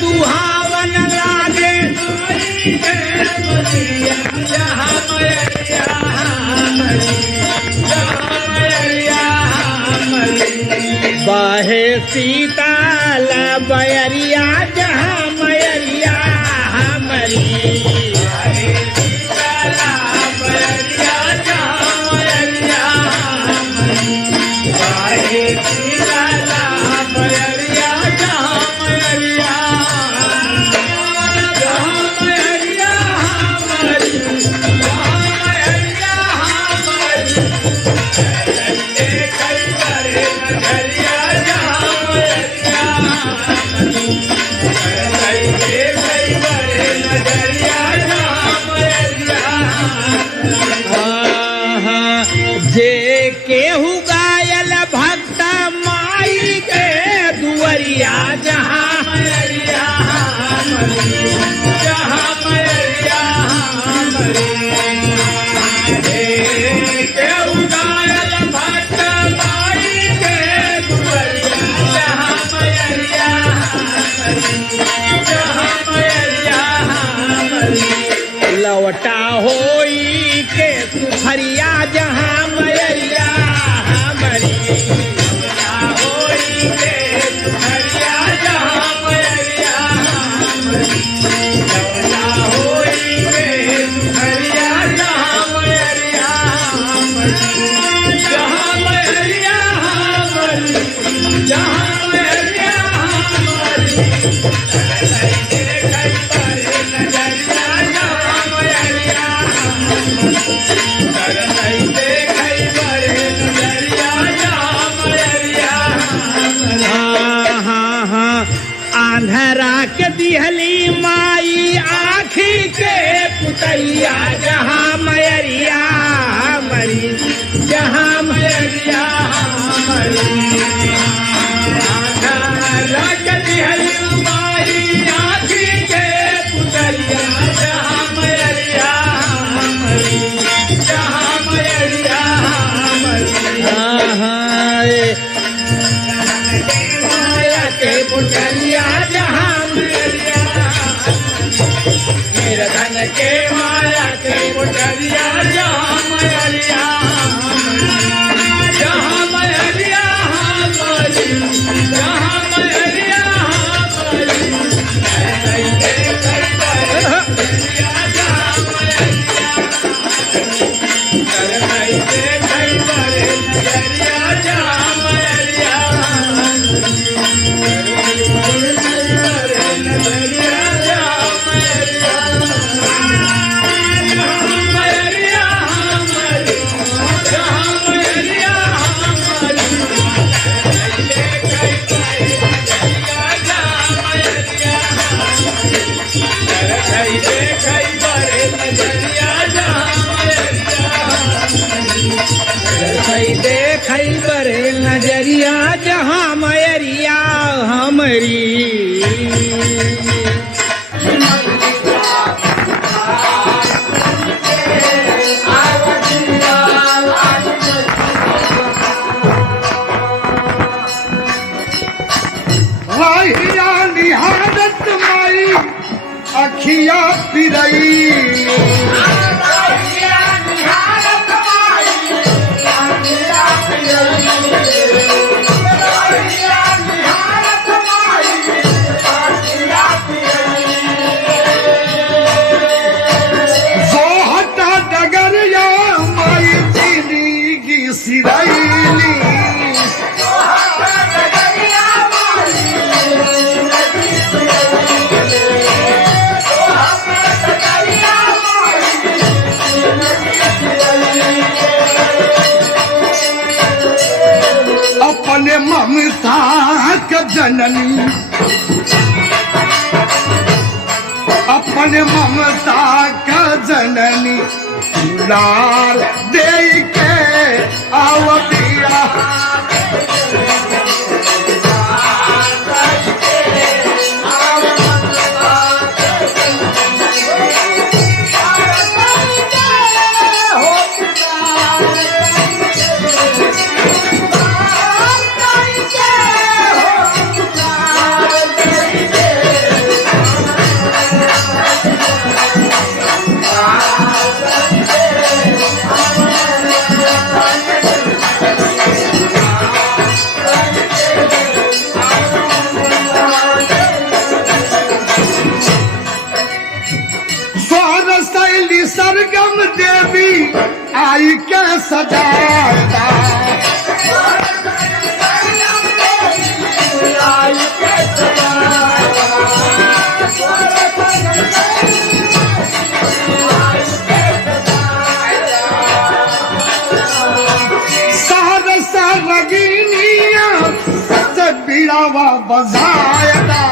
दुहावन लागे बाहे सीताल बयरिया जहाँ मयरिया हमारी जे केहू गायल भक्त माई के दुवरिया जहाँ मयरिया जहाँ मयरिया केहू गायल भक्त माई के दुवरिया जहाँ मयरिया जहाँ मयरिया लवटा होई के सुखरिया जहाँ मयरिया हमारी होई के सुखरिया जहाँ मयरिया होई के सुखरिया जहाँ मयरिया जहाँ मयरिया जहाँ मयरिया आंधरा के दिहली माई आँखी के पुतैया जहाँ मयरिया मरी जहाँ मयरिया मरी आंधरा के दिहली माई आँखी के पुतैया जहाँ मयरिया मरी जहाँ मयरिया मरी के पुतलिया जहाँ मयरिया मेरा धन के माया के पुतलिया जहाँ मयरिया जहाँ मयरिया जहाँ मयरिया देखई बरे नजरिया जहाँ मयरिया हमारी निहारत माई अखिया पिरई अपने ममता का जननी अपने ममता का जननी लाल दे के आवतिया सजाता बीड़ावा बजायता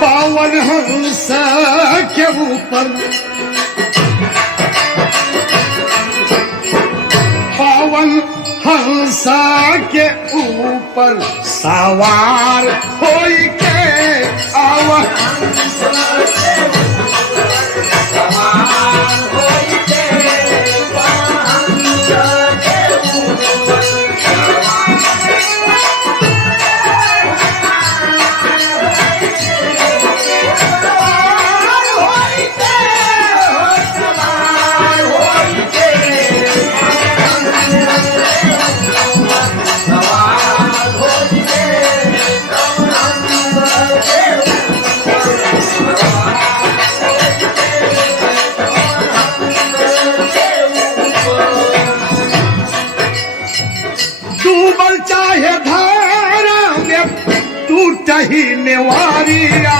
पावन हंस के ऊपर पावन हंस के ऊपर सवार होई के आवा डूबल चाहे धारा में टूट ही नेवारिया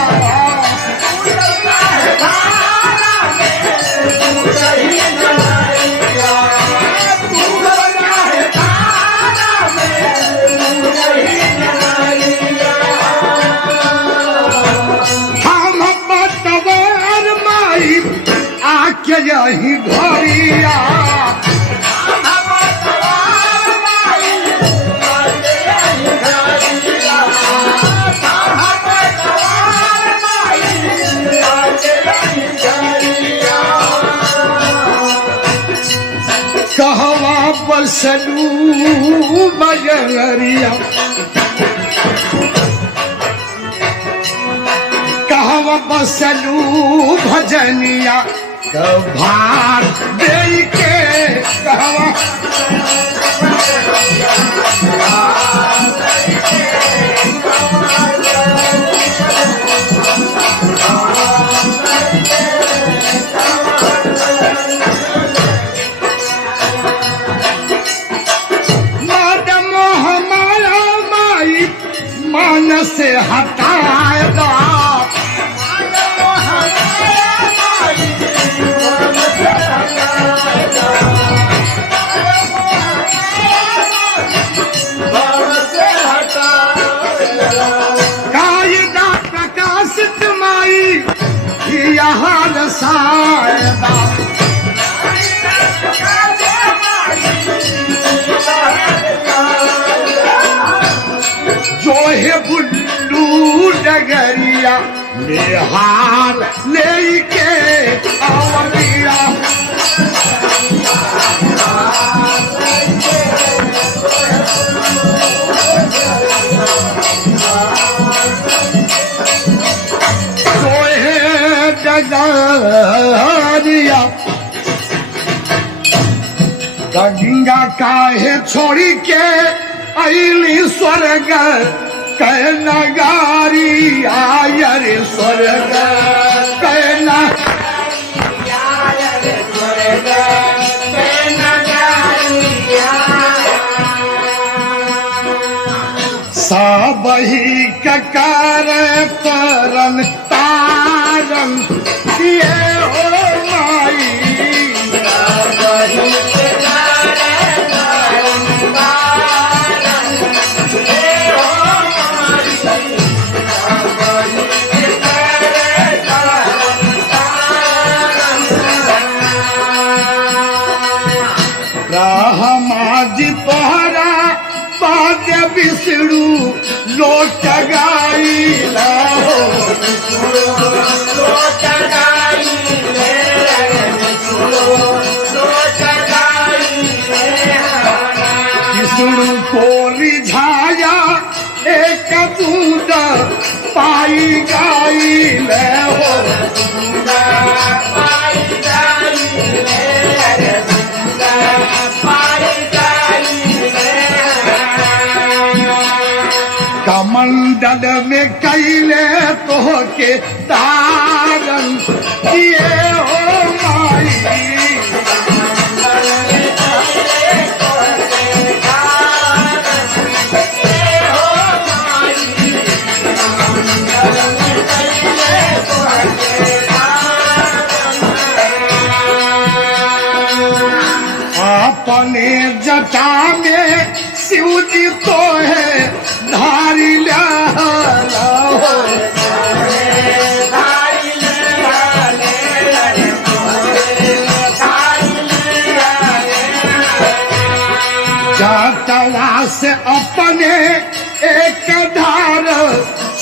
हम पतवार माई आके यही घरिया कहवा बसलू बजरिया कहवा बसलू भजनिया भार दे के कहवा मान से हटाएगा कायदा प्रकाशित माई यहाँ रसायदा जो है बुल्लू डगरिया निहार लेके आवरिया जो है डगरिया गंगा काहे छोड़ी के अली स्वर्ग कै नगारी आयर स्वर्ग कै सबही ककार करन तारन ये हो माई हमारी तोहरा पाद विष्णु लोट गाई विष्णु को रिझाया एक बूंद पाई गाई हो पाई गाई कमंडल में कैले तो के तारन किए हो माई। अपने जटा में शिव जी तो है धारी लो। जटवा से अपने एक धार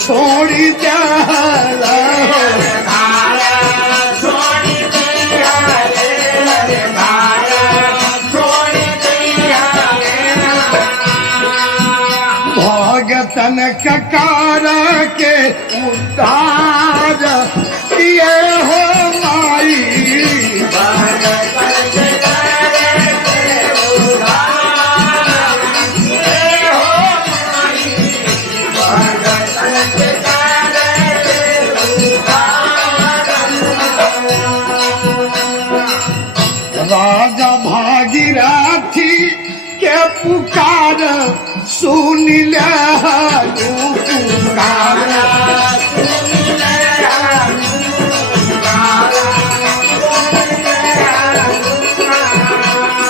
छोड़ी जा। भगतन ककार के उद्धार किए हो माई। राजा भागीरथी के पुकार सुन ले पुकार।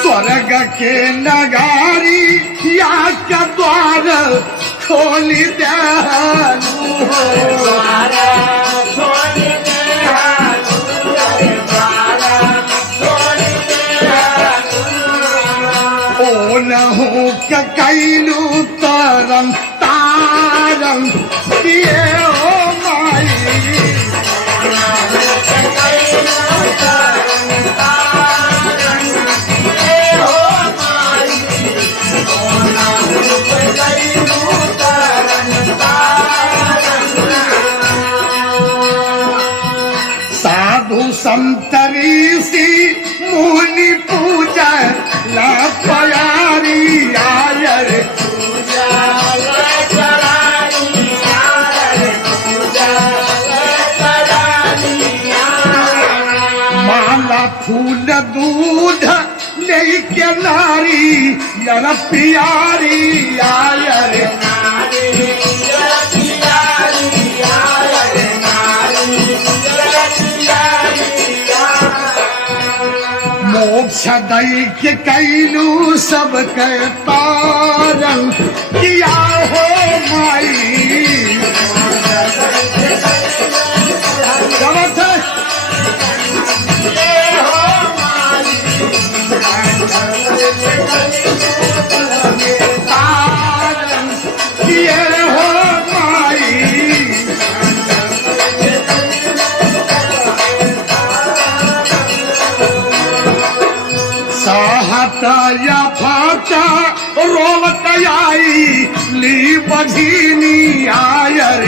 स्वर्ग के नगारी या का द्वार खोल दे। कैलू तरम तारम किए हो माई। साधु संत ऋषि मुनि पूजा ला प्यारी आयर। माला फूल दूध लेके नारी यार प्यारी आयर। मोक्ष दई के कैलू सब के तारन किया हो माई। तारन किए हो माई। सहता या फाटा रोवत आई ली बझीनी आयर।